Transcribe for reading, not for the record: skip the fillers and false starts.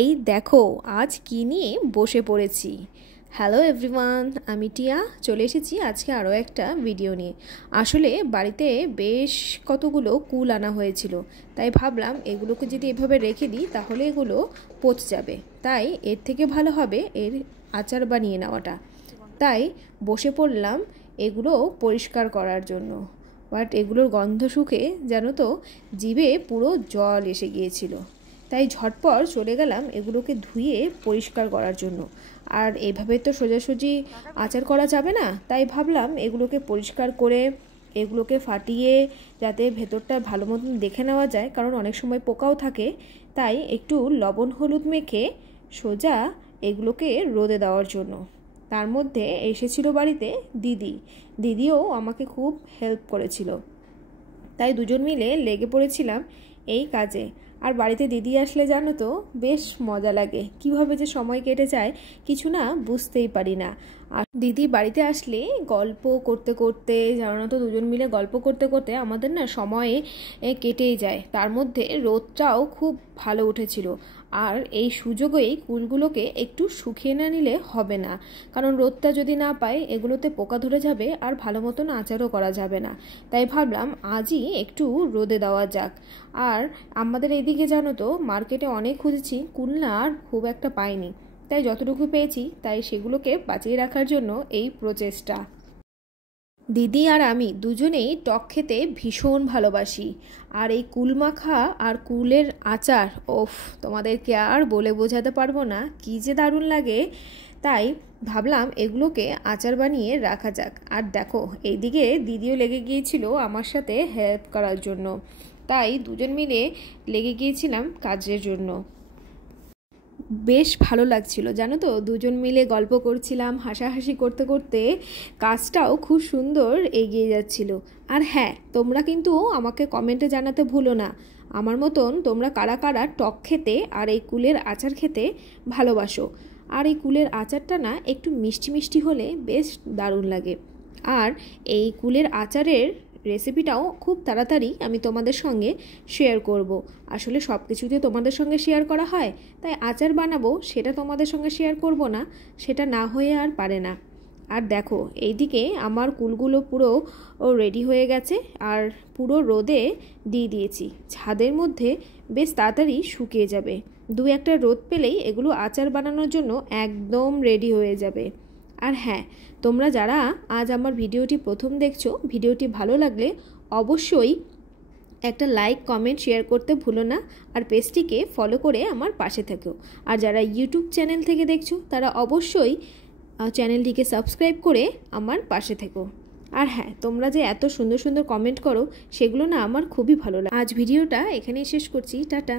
এই দেখো আজ কি নিয়ে বসে পড়েছি। হ্যালো এভরিওয়ান, আমি টিয়া চলে এসেছি আজকে আরও একটা ভিডিও নিয়ে। আসলে বাড়িতে বেশ কতগুলো কুল আনা হয়েছিল, তাই ভাবলাম এগুলোকে যদি এভাবে রেখে দিই তাহলে এগুলো পচে যাবে, তাই এর থেকে ভালো হবে এর আচার বানিয়ে নেওয়াটা। তাই বসে পড়লাম এগুলো পরিষ্কার করার জন্য। বাট এগুলোর গন্ধ শুকে জানো তো জিভে পুরো জল এসে গিয়েছিল, তাই ঝটপট চলে গেলাম এগুলোকে ধুয়ে পরিষ্কার করার জন্য। আর এভাবে তো সোজাসুজি আচার করা যাবে না, তাই ভাবলাম এগুলোকে পরিষ্কার করে এগুলোকে ফাটিয়ে যাতে ভেতরটা ভালো মতন দেখে নেওয়া যায়, কারণ অনেক সময় পোকাও থাকে, তাই একটু লবণ হলুদ মেখে সোজা এগুলোকে রোদে দেওয়ার জন্য। তার মধ্যে এসেছিল বাড়িতে দিদিও আমাকে খুব হেল্প করেছিল, তাই দুজন মিলে লেগে পড়েছিলাম এই কাজে। আর বাড়িতে দিদি আসলে জানো তো বেশ মজা লাগে, কিভাবে যে সময় কেটে যায় কিছু না বুঝতেই পারি না। আর দিদি বাড়িতে আসলে গল্প করতে করতে জানো তো দুজন মিলে গল্প করতে করতে আমাদের না সময়ে কেটেই যায়। তার মধ্যে রোদটাও খুব ভালো উঠেছিল, আর এই সুযোগেই কুলগুলোকে একটু শুকিয়ে না নিলে হবে না, কারণ রোদটা যদি না পায় এগুলোতে পোকা ধরে যাবে আর ভালো মতন আচারও করা যাবে না। তাই ভাবলাম আজই একটু রোদে দেওয়া যাক। আর আমাদের এদিকে জানো তো মার্কেটে অনেক খুঁজেছি, কুল না আর খুব একটা পাইনি, তাই যতটুকু পেয়েছি তাই সেগুলোকে বাঁচিয়ে রাখার জন্য এই প্রচেষ্টা। দিদি আর আমি দুজনেই টক খেতে ভীষণ ভালোবাসি, আর এই কুল মাখা আর কুলের আচার ওফ তোমাদেরকে আর বলে বোঝাতে পারবো না কী যে দারুণ লাগে। তাই ভাবলাম এগুলোকে আচার বানিয়ে রাখা যাক। আর দেখো এইদিকে দিদিও লেগে গিয়েছিল আমার সাথে হেল্প করার জন্য, তাই দুজন মিলে লেগে গিয়েছিলাম কাজের জন্য। বেশ ভালো লাগছিল জানো তো, দুজন মিলে গল্প করছিলাম, হাসাহাসি করতে করতে কাজটাও খুব সুন্দর এগিয়ে যাচ্ছিল। আর হ্যাঁ, তোমরা কিন্তু আমাকে কমেন্টে জানাতে ভুলো না আমার মতন তোমরা কারা কারা টক খেতে আর এই কুলের আচার খেতে ভালোবাসো। আর এই কুলের আচারটা না একটু মিষ্টি মিষ্টি হলে বেশ দারুণ লাগে। আর এই কুলের আচারের রেসিপিটাও খুব তাড়াতাড়ি আমি তোমাদের সঙ্গে শেয়ার করব। আসলে সব কিছুতে তোমাদের সঙ্গে শেয়ার করা হয়, তাই আচার বানাবো সেটা তোমাদের সঙ্গে শেয়ার করব না, সেটা না হয়ে আর পারে না। আর দেখো এইদিকে আমার কুলগুলো পুরো রেডি হয়ে গেছে, আর পুরো রোদে দিয়ে দিয়েছি, ছাদের মধ্যে বেশ তাড়াতাড়ি শুকিয়ে যাবে। দু একটা রোদ পেলেই এগুলো আচার বানানোর জন্য একদম রেডি হয়ে যাবে। আর হ্যাঁ, তোমরা যারা আজ আমার ভিডিওটি প্রথম দেখছো, ভিডিওটি ভালো লাগলে অবশ্যই একটা লাইক কমেন্ট শেয়ার করতে ভুলো না, আর পেজটিকে ফলো করে আমার পাশে থেকো। আর যারা ইউটিউব চ্যানেল থেকে দেখছো তারা অবশ্যই চ্যানেলটিকে সাবস্ক্রাইব করে আমার পাশে থেকো। আর হ্যাঁ, তোমরা যে এত সুন্দর সুন্দর কমেন্ট করো সেগুলো না আমার খুবই ভালো লাগে। আজ ভিডিওটা এখানেই শেষ করছি, টাটা।